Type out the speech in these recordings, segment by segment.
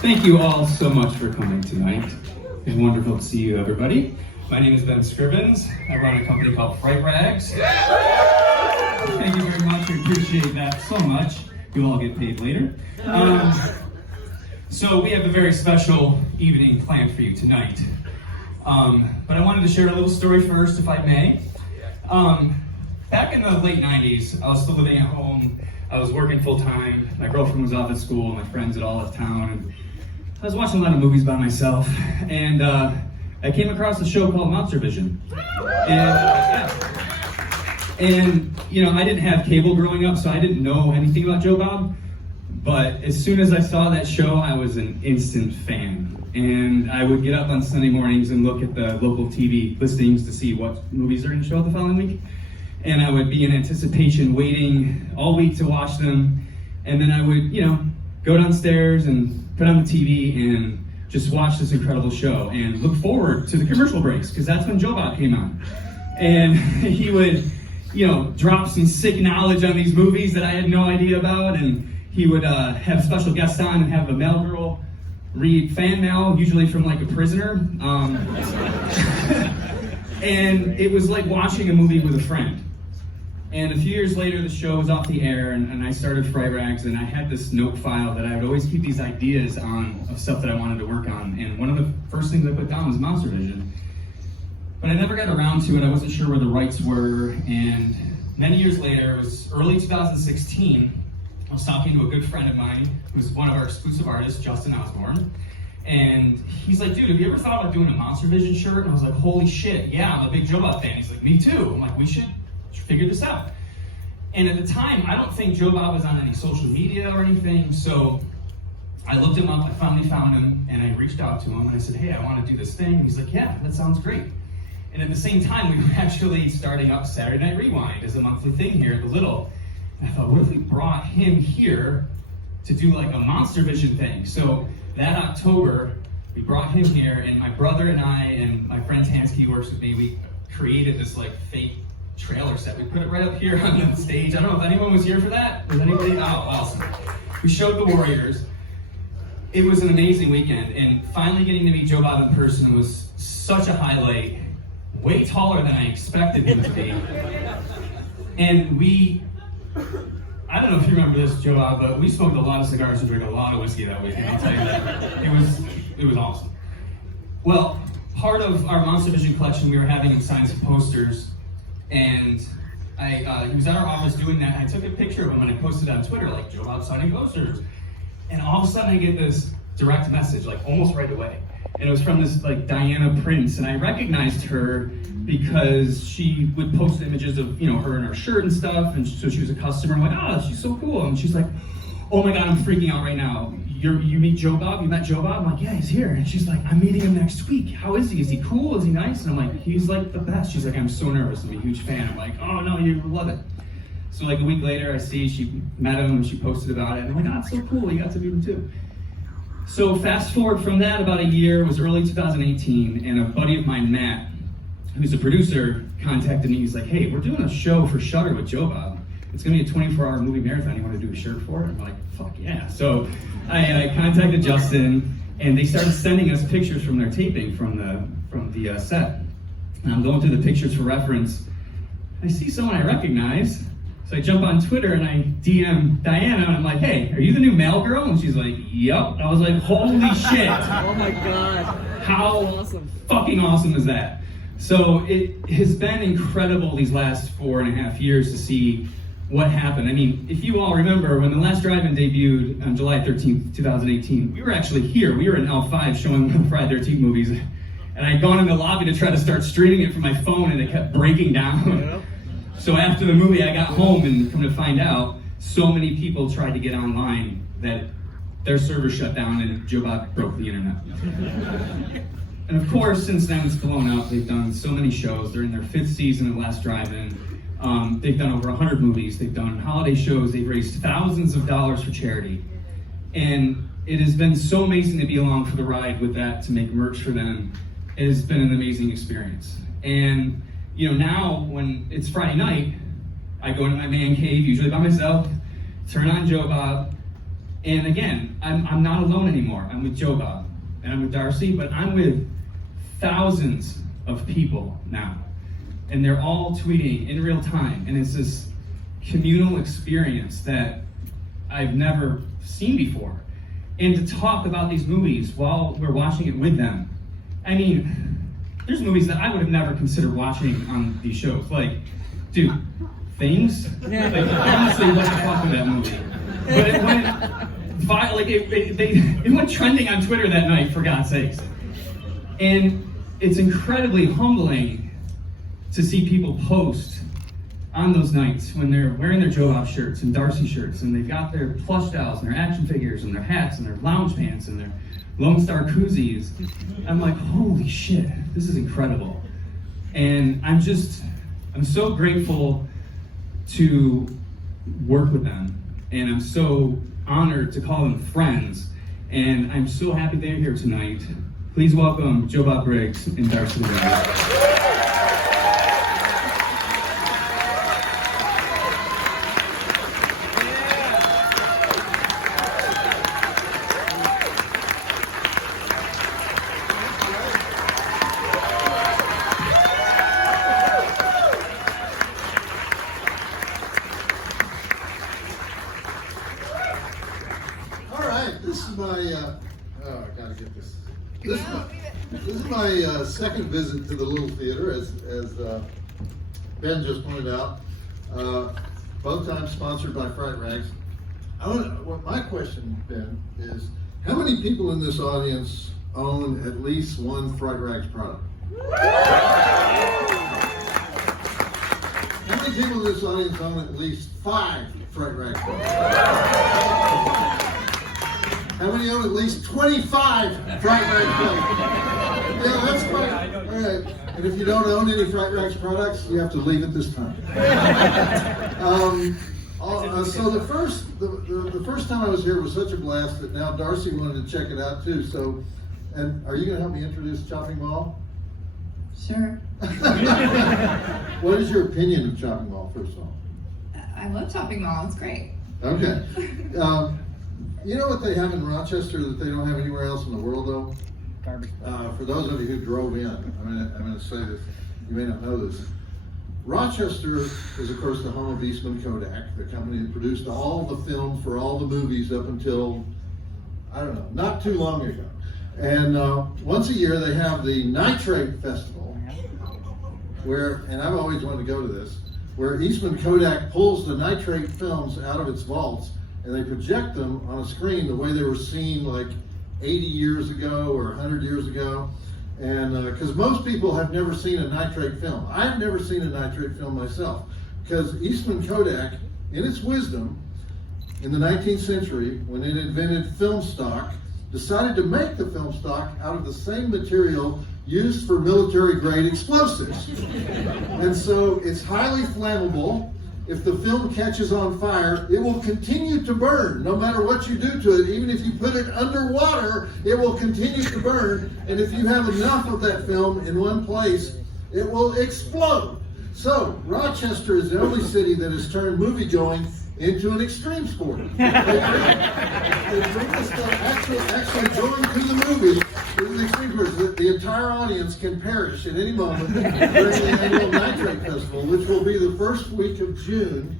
Thank you all so much for coming tonight. It's wonderful to see you, everybody. My name is Ben Scrivens. I run a company called Fright Rags. Thank you very much. We appreciate that so much. You'll all get paid later. So we have a very special evening planned for you tonight. But I wanted to share a little story first, if I may. Back in the late 90s, I was still living at home. I was working full time. My girlfriend was off at school. My friends had all left town. And I was watching a lot of movies by myself. And I came across a show called Monster Vision. And you know, I didn't have cable growing up, so I didn't know anything about Joe Bob. But as soon as I saw that show, I was an instant fan. And I would get up on Sunday mornings and look at the local TV listings to see what movies are going to show the following week. And I would be in anticipation, waiting all week to watch them. And then I would, you know, go downstairs and put on the TV and just watch this incredible show and look forward to the commercial breaks, because that's when Joe Bob came on. And he would, you know, drop some sick knowledge on these movies that I had no idea about. And he would have special guests on and have a mail girl read fan mail, usually from like a prisoner. And it was like watching a movie with a friend. And a few years later, the show was off the air, and I started Fright Rags, and I had this note file that I would always keep these ideas on of stuff that I wanted to work on. And one of the first things I put down was Monster Vision. But I never got around to it. I wasn't sure where the rights were. And many years later, it was early 2016, I was talking to a good friend of mine who's one of our exclusive artists, Justin Osborne. And he's like, dude, have you ever thought about doing a Monster Vision shirt? And I was like, holy shit, yeah, I'm a big Joe Bob fan. He's like, me too. I'm like, we should figure this out. And at the time, I don't think Joe Bob was on any social media or anything. So I looked him up, I finally found him, and I reached out to him and I said, hey, I want to do this thing. And he's like, yeah, that sounds great. And at the same time, we were actually starting up Saturday Night Rewind as a monthly thing here at the Little. And I thought, what if we brought him here to do like a Monster Vision thing? So that October, we brought him here, and my brother and I, and my friend Tansky who works with me, we created this like fake trailer set. We put it right up here on the stage. I don't know if anyone was here for that. Was anybody? Oh, awesome. We showed the Warriors. It was an amazing weekend, and finally getting to meet Joe Bob in person was such a highlight. Way taller than I expected him to be. And I don't know if you remember this, Joe Bob, but we smoked a lot of cigars and drank a lot of whiskey that weekend, I'll tell you that. It was awesome. Well, part of our Monster Vision collection, we were having him sign some posters, and he was at our office doing that, and I took a picture of him and I posted it on Twitter, like, Joe Bob signing posters. And all of a sudden I get this direct message, like almost right away. And it was from this like Diana Prince, and I recognized her because she would post images of, you know, her in her shirt and stuff, and so she was a customer. I'm like, oh, she's so cool. And she's like, oh my God, I'm freaking out right now. You meet Joe Bob? You met Joe Bob? I'm like, yeah, he's here. And she's like, I'm meeting him next week. How is he? Is he cool? Is he nice? And I'm like, he's like the best. She's like, I'm so nervous. I'm a huge fan. I'm like, oh no, you love it. So like a week later, I see she met him and she posted about it. And I'm like, oh, it's so cool. You got to meet him too. So fast forward from that about a year, it was early 2018, and a buddy of mine, Matt, who's a producer, contacted me. He's like, hey, we're doing a show for Shudder with Joe Bob. It's gonna be a 24-hour movie marathon. You wanna do a shirt for it? I'm like, fuck yeah. So I contacted Justin, and they started sending us pictures from their taping from the set. And I'm going through the pictures for reference. I see someone I recognize. So I jump on Twitter and I DM Diana, and I'm like, hey, are you the new mail girl? And she's like, yep. I was like, holy shit. Oh my God. How awesome. Fucking awesome is that? So it has been incredible these last 4.5 years to see what happened. I mean, if you all remember, when The Last Drive-In debuted on July 13th, 2018, we were actually here. We were in L5 showing the Friday the 13th movies. And I had gone in the lobby to try to start streaming it from my phone, and it kept breaking down. Yeah. So after the movie, I got home, and come to find out, so many people tried to get online that their server shut down and Joe Bob broke the internet. And of course, since then it's blown up. They've done so many shows. They're in their 5th season of Last Drive-In. They've done over 100 movies. They've done holiday shows. They've raised thousands of dollars for charity. And it has been so amazing to be along for the ride with that, to make merch for them. It has been an amazing experience. And you know, now when it's Friday night, I go into my man cave, usually by myself, turn on Joe Bob, And again, I'm not alone anymore. I'm with Joe Bob, and I'm with Darcy, but I'm with thousands of people now. And they're all tweeting in real time, and it's this communal experience that I've never seen before. And to talk about these movies while we're watching it with them. I mean, there's movies that I would have never considered watching on these shows. Like, dude, Things? Like, honestly, what the fuck with that movie? But it went trending on Twitter that night, for God's sakes. And it's incredibly humbling to see people post on those nights when they're wearing their Joe Bob shirts and Darcy shirts, and they've got their plush dolls and their action figures and their hats and their lounge pants and their Lone Star koozies. I'm like, holy shit, this is incredible. And I'm so grateful to work with them, and I'm so honored to call them friends, and I'm so happy they're here tonight. Please welcome Joe Bob Briggs and Darcy. This is my second visit to the Little Theater, as Ben just pointed out. Both times sponsored by Fright Rags. My question, Ben, is how many people in this audience own at least one Fright Rags product? How many people in this audience own at least 5 Fright Rags products? How many own at least 25 Fright Rags products? Yeah, that's fine. All right. And if you don't own any Fright Rags products, you have to leave at this time. So the first time I was here was such a blast that now Darcy wanted to check it out too. So, and are you going to help me introduce Chopping Mall? Sure. What is your opinion of Chopping Mall, first of all? I love Chopping Mall. It's great. Okay. You know what they have in Rochester that they don't have anywhere else in the world, though? Garbage. For those of you who drove in, I'm going to say this. You may not know this. Rochester is, of course, the home of Eastman Kodak, the company that produced all the film for all the movies up until, I don't know, not too long ago. And once a year they have the Nitrate Festival, where, and I've always wanted to go to this, where Eastman Kodak pulls the nitrate films out of its vaults and they project them on a screen the way they were seen like 80 years ago or 100 years ago. And because most people have never seen a nitrate film. I've never seen a nitrate film myself, because Eastman Kodak, in its wisdom, in the 19th century, when it invented film stock, decided to make the film stock out of the same material used for military-grade explosives. And so it's highly flammable. If the film catches on fire, it will continue to burn no matter what you do to it. Even if you put it underwater, it will continue to burn. And if you have enough of that film in one place, it will explode. So Rochester is the only city that has turned movie-going into an extreme sport. They bring us to actually going to the movie. An extreme sport. The entire audience can perish at any moment during the annual Nitrate Festival, which will be the first week of June.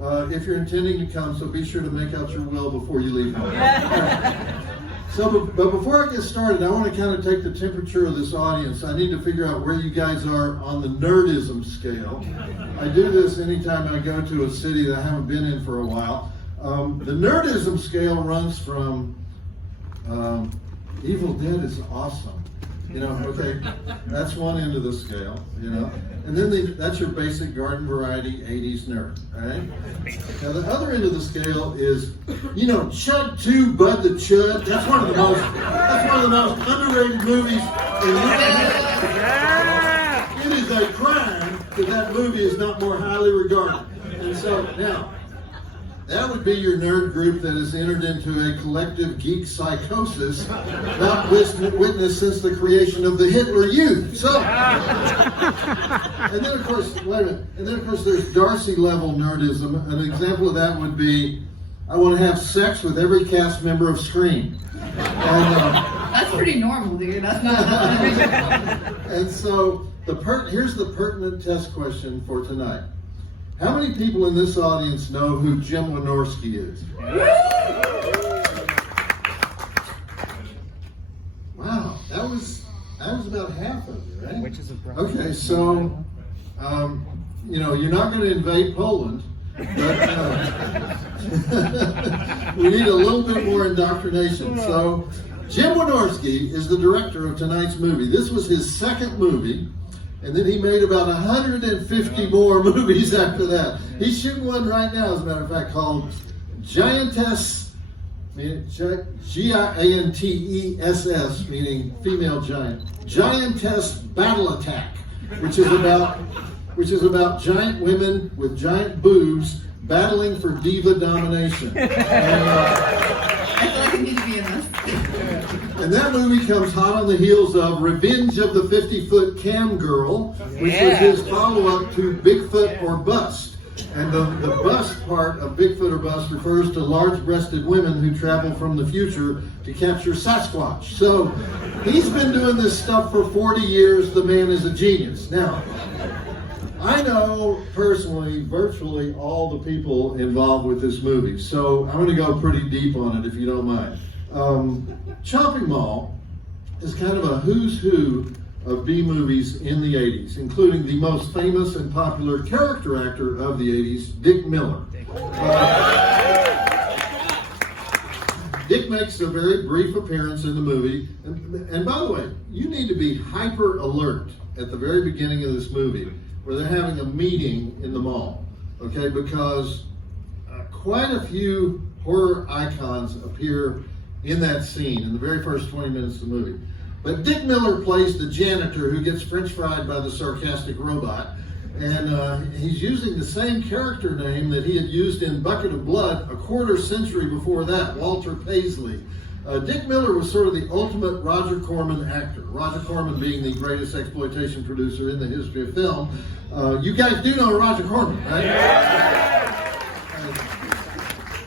If you're intending to come, so be sure to make out your will before you leave home. So, but before I get started, I want to kind of take the temperature of this audience. I need to figure out where you guys are on the nerdism scale. I do this anytime I go to a city that I haven't been in for a while. The nerdism scale runs from Evil Dead is awesome. You know, okay, that's one end of the scale, you know. And then that's your basic garden variety 80s nerd, all right? Now the other end of the scale is, you know, Chud 2, Bud the Chud. That's one of the most underrated movies in It is a crime that movie is not more highly regarded. And so now, that would be your nerd group that has entered into a collective geek psychosis not witnessed since the creation of the Hitler Youth. So, and then of course, wait a minute. And then of course there's Darcy level nerdism. An example of that would be I want to have sex with every cast member of Scream. And, That's pretty normal, dude. That's not original. and so here's the pertinent test question for tonight. How many people in this audience know who Jim Wynorski is? Wow, that was about half of you, right? Okay, so you're not going to invade Poland, but we need a little bit more indoctrination. So Jim Wynorski is the director of tonight's movie. This was his second movie. And then he made about 150 more movies after that. He's shooting one right now, as a matter of fact, called Giantess, Giantess, meaning female giant. Giantess Battle Attack, which is about giant women with giant boobs battling for diva domination. I feel like I need to be in this. And that movie comes hot on the heels of Revenge of the 50-Foot Cam Girl, which was his follow-up to Bigfoot or Bust. And the bust part of Bigfoot or Bust refers to large-breasted women who travel from the future to capture Sasquatch. So he's been doing this stuff for 40 years. The man is a genius. Now, I know personally virtually all the people involved with this movie, so I'm going to go pretty deep on it if you don't mind. Chopping Mall is kind of a who's who of B movies in the 80s, including the most famous and popular character actor of the 80s, Dick Miller. Dick makes a very brief appearance in the movie, and by the way, you need to be hyper alert at the very beginning of this movie where they're having a meeting in the mall, okay, because quite a few horror icons appear in that scene in the very first 20 minutes of the movie. But Dick Miller plays the janitor who gets french fried by the sarcastic robot, and he's using the same character name that he had used in Bucket of Blood a quarter century before that, Walter Paisley. Dick Miller was sort of the ultimate Roger Corman actor, Roger Corman being the greatest exploitation producer in the history of film. You guys do know Roger Corman, right? Yeah.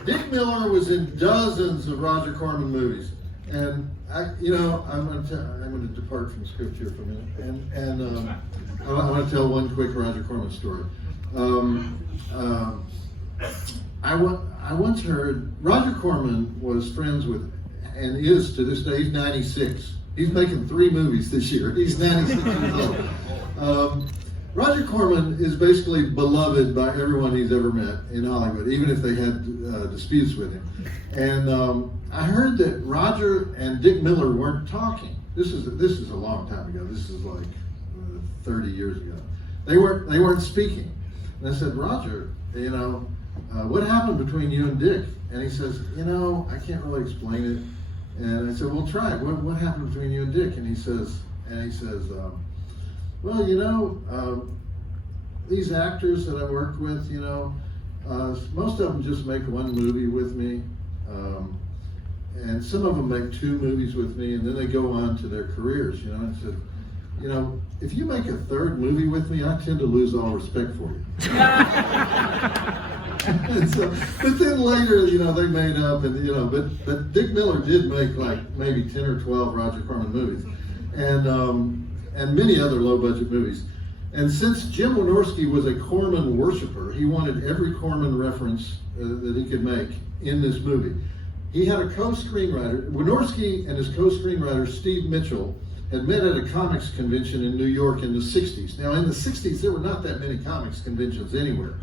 Dick Miller was in dozens of Roger Corman movies, and I'm going to depart from script here for a minute, and I want to tell one quick Roger Corman story. I once heard Roger Corman was friends with, and is to this day, he's 96. He's making 3 movies this year. He's 96 years old. Roger Corman is basically beloved by everyone he's ever met in Hollywood, even if they had disputes with him. And I heard that Roger and Dick Miller weren't talking. This is a long time ago. This is like 30 years ago. They weren't speaking. And I said, Roger, what happened between you and Dick? And he says, I can't really explain it. And I said, well, try it. What happened between you and Dick? And he says, well, these actors that I work with, most of them just make one movie with me, and some of them make 2 movies with me, and then they go on to their careers, And I said, if you make a 3rd movie with me, I tend to lose all respect for you. But then later, they made up, and but Dick Miller did make like maybe 10 or 12 Roger Corman movies, and many other low-budget movies. And since Jim Wynorski was a Corman worshiper, he wanted every Corman reference that he could make in this movie. He had a co-screenwriter. Wynorski and his co-screenwriter, Steve Mitchell, had met at a comics convention in New York in the 60s. Now, in the 60s, there were not that many comics conventions anywhere.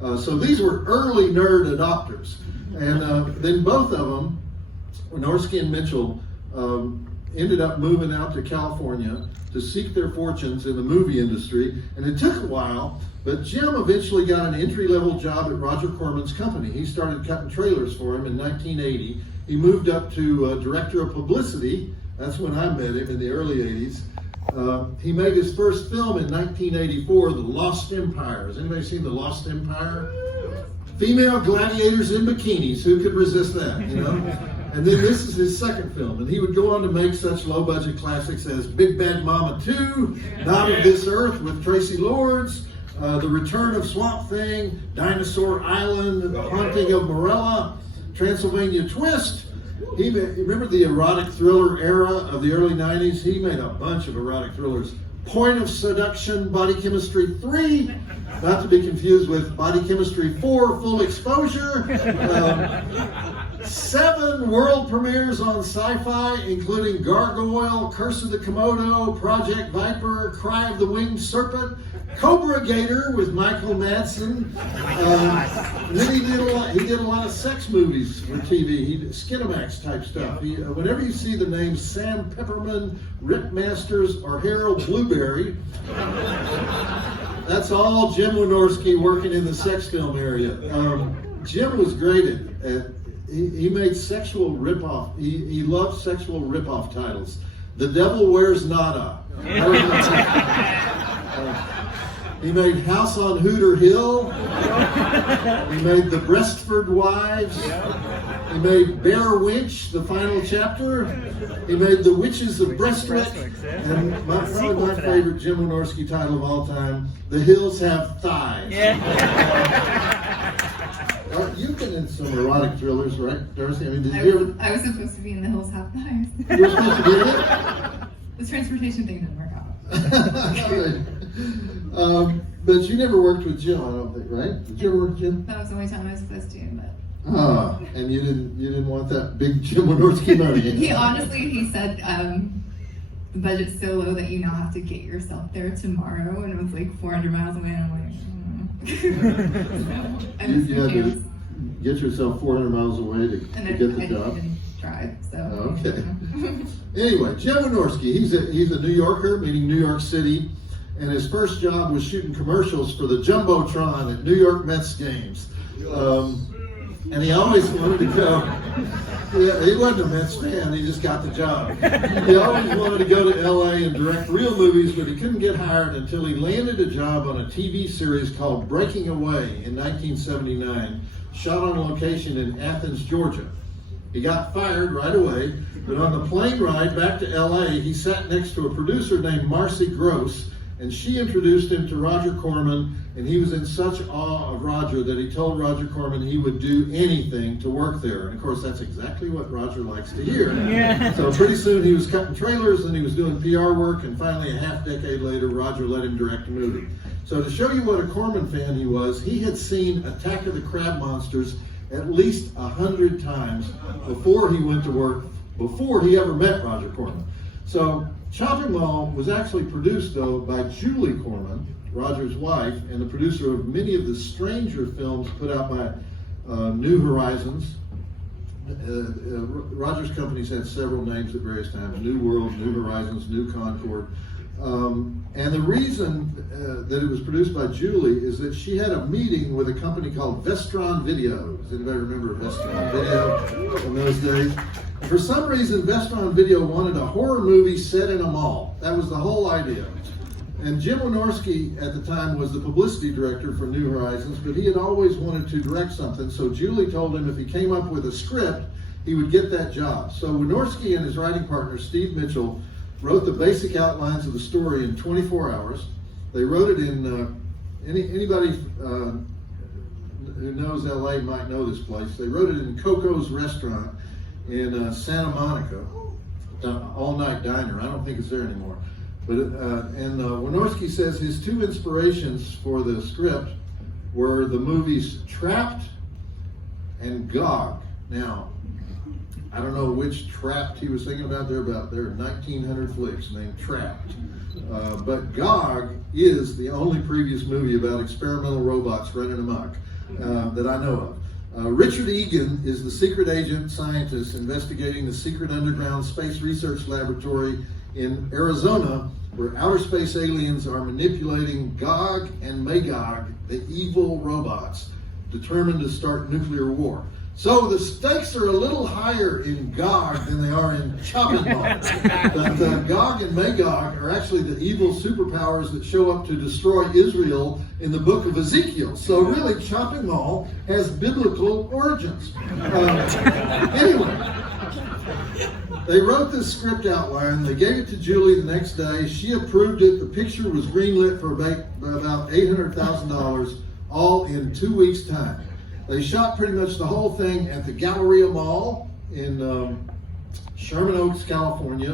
So these were early nerd adopters. And then both of them, Wynorski and Mitchell, ended up moving out to California to seek their fortunes in the movie industry. And it took a while, but Jim eventually got an entry-level job at Roger Corman's company. He started cutting trailers for him in 1980. He moved up to director of publicity. That's when I met him in the early 80s. He made his first film in 1984, The Lost Empire. Has anybody seen The Lost Empire? Female gladiators in bikinis. Who could resist that, And then this is his second film, and he would go on to make such low-budget classics as Big Bad Mama 2, Not of This Earth with Tracy Lords, The Return of Swamp Thing, Dinosaur Island, The Haunting of Morella. Transylvania Twist. Remember the erotic thriller era of the early 90s? He made a bunch of erotic thrillers. Point of Seduction, Body Chemistry 3, not to be confused with Body Chemistry 4, Full Exposure. 7 world premieres on Sci-Fi, including Gargoyle, Curse of the Komodo, Project Viper, Cry of the Winged Serpent, Cobra Gator with Michael Madsen. And then he did a lot of sex movies for TV. He did Skinamax type stuff. Whenever you see the names Sam Pepperman, Rick Masters, or Harold Blueberry, that's all Jim Wynorski working in the sex film area. Jim was great at he made sexual ripoff. He loved sexual ripoff titles. The Devil Wears Nada. He made House on Hooter Hill. He made The Breastford Wives. He made Bear Winch, the final chapter. He made The Witches of Brestwick. And probably my favorite Jim Wynorski title of all time, The Hills Have Thighs. You've been in some erotic thrillers, right, Darcy? I mean, did you ever? I was supposed to be in The Hills Have Thighs. You were supposed to be in it? The transportation thing didn't work out. But you never worked with Jim, I don't think, right? Did you ever work with Jim? That was the only time I was supposed to, but. And you didn't want that big Jim Wynorski money. He said, the budget's so low that you now have to get yourself there tomorrow, and it was like 400 miles away, and I'm like, You had to get yourself 400 miles away to get the job. I didn't drive, so. Okay. Anyway, Jim Wynorski, he's a New Yorker, meaning New York City, and his first job was shooting commercials for the Jumbotron at New York Mets games. And he always wanted to go. Yeah, he wasn't a Mets fan, he just got the job. He always wanted to go to LA and direct real movies, but he couldn't get hired until he landed a job on a TV series called Breaking Away in 1979, shot on location in Athens, Georgia. He got fired right away, but on the plane ride back to LA, he sat next to a producer named Marcy Gross, and she introduced him to Roger Corman, and he was in such awe of Roger that he told Roger Corman he would do anything to work there. And of course, that's exactly what Roger likes to hear. Yeah. So pretty soon he was cutting trailers and he was doing PR work, and finally a half decade later, Roger let him direct a movie. So to show you what a Corman fan he was, he had seen Attack of the Crab Monsters at least 100 times before he went to work, before he ever met Roger Corman. So Chopping Mall was actually produced, though, by Julie Corman, Roger's wife, and the producer of many of the Stranger films put out by New Horizons. Roger's companies had several names at various times: New World, New Horizons, New Concord. And the reason that it was produced by Julie is that she had a meeting with a company called Vestron Video. Does anybody remember Vestron Video in those days? And for some reason, Vestron Video wanted a horror movie set in a mall. That was the whole idea. And Jim Wynorski at the time was the publicity director for New Horizons, but he had always wanted to direct something. So Julie told him if he came up with a script, he would get that job. So Wynorski and his writing partner, Steve Mitchell, wrote the basic outlines of the story in 24 hours. They wrote it in, anybody who knows LA might know this place. They wrote it in Coco's Restaurant in Santa Monica, all-night diner. I don't think it's there anymore. But Wynorski says his two inspirations for the script were the movies Trapped and Gog. Now, I don't know which Trapped he was thinking about. There are 1,900 flicks named Trapped. But Gog is the only previous movie about experimental robots running amok that I know of. Richard Egan is the secret agent scientist investigating the secret underground space research laboratory in Arizona, where outer space aliens are manipulating Gog and Magog, the evil robots, determined to start nuclear war. So the stakes are a little higher in Gog than they are in Chopping Mall. But Gog and Magog are actually the evil superpowers that show up to destroy Israel in the book of Ezekiel. So really, Chopping Mall has biblical origins. Anyway, they wrote this script outline. They gave it to Julie the next day. She approved it. The picture was greenlit for about $800,000, all in 2 weeks' time. They shot pretty much the whole thing at the Galleria Mall in Sherman Oaks, California.